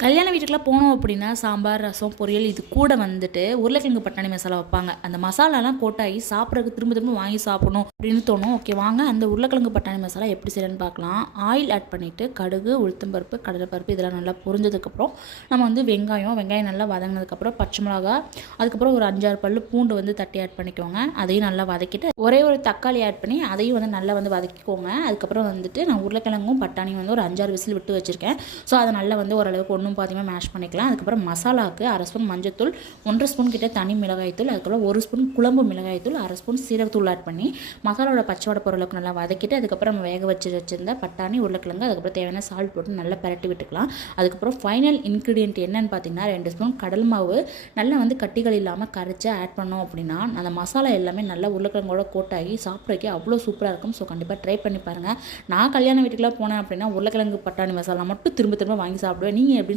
கல்யாண வீட்டுக்குலாம் போனோம் அப்படின்னா சாம்பார், ரசம், பொரியல் இது கூட வந்துட்டு உருளைக்கிழங்கு பட்டாணி மசாலா வைப்பாங்க. அந்த மசாலாலாம் கோட்டாகி சாப்பிட்றதுக்கு திரும்ப திரும்ப வாங்கி சாப்பிடணும் அப்படின்னு தோணும். ஓகே வாங்க அந்த உருளைக்கிழங்கு பட்டாணி மசாலா எப்படி செய்யலான்னு பார்க்கலாம். ஆயில் ஆட் பண்ணிவிட்டு கடுகு, உளுத்தம்பருப்பு, கடலைப்பருப்பு இதெல்லாம் நல்லா பொரிஞ்சதுக்கப்புறம் நம்ம வந்து வெங்காயம் நல்லா வதங்கினதுக்கப்புறம் பச்சை மிளகா, அதுக்கப்புறம் ஒரு 5-6 பல்லு பூண்டு வந்து தட்டி ஆட் பண்ணிக்கோங்க. அதையும் நல்லா வதக்கிட்டு ஒரே ஒரு தக்காளி ஆட் பண்ணி அதையும் வந்து நல்லா வந்து வதக்கிக்கோங்க. அதுக்கப்புறம் வந்துட்டு நான் உருளைக்கிழங்கும் பட்டாணியும் வந்து ஒரு 5-6 விசில் விட்டு வச்சுருக்கேன். ஸோ அதை நல்லா வந்து ஓரளவுக்கு ஒன்றும் பாதியமாக மேஷ் பண்ணிக்கலாம். அதுக்கப்புறம் மசாலாவுக்கு 1/2 ஸ்பூன் மஞ்சத்தூள், 1 ஸ்பூன் கிட்ட தனி மிளகாய்த்தூள், அதுக்கப்புறம் 1 ஸ்பூன் குழம்பு மிளகாய்த்தூள், 1/2 ஸ்பூன் சீரகத்தூள் ஆட் பண்ணி மசாலாவோட பச்சை வாடை பொருளுக்கு நல்லா வதக்கிட்டு அதுக்கப்புறம் நம்ம வேக வச்சிருந்த பட்டாணி, உருளைக்கிழங்கு, அதுக்கப்புறம் தேவையான சால்ட் போட்டு நல்லா பரட்டி விட்டுக்கலாம். அதுக்கப்புறம் ஃபைனல் இன்க்ரீடியன்ட் என்னன்னு பார்த்தீங்கன்னா 2 ஸ்பூன் கடல் மாவு நல்லா வந்து கட்டிகள் இல்லாமல் கரைச்சி ஆட் பண்ணோம் அப்படின்னா அந்த மசாலா எல்லாமே நல்லா உருளைக்கிழங்கோட கோட்டாகி சாப்பிட்றதுக்கே அவ்வளோ சூப்பராக இருக்கும். ஸோ கண்டிப்பாக ட்ரை பண்ணி பாருங்கள். நான் கல்யாண வீட்டுக்குலாம் போனேன் அப்படின்னா உருளைக்கிழங்கு பட்டாணி மசாலா மட்டும் திரும்ப திரும்ப வாங்கி சாப்பிடுவேன். நீங்கள் எப்படி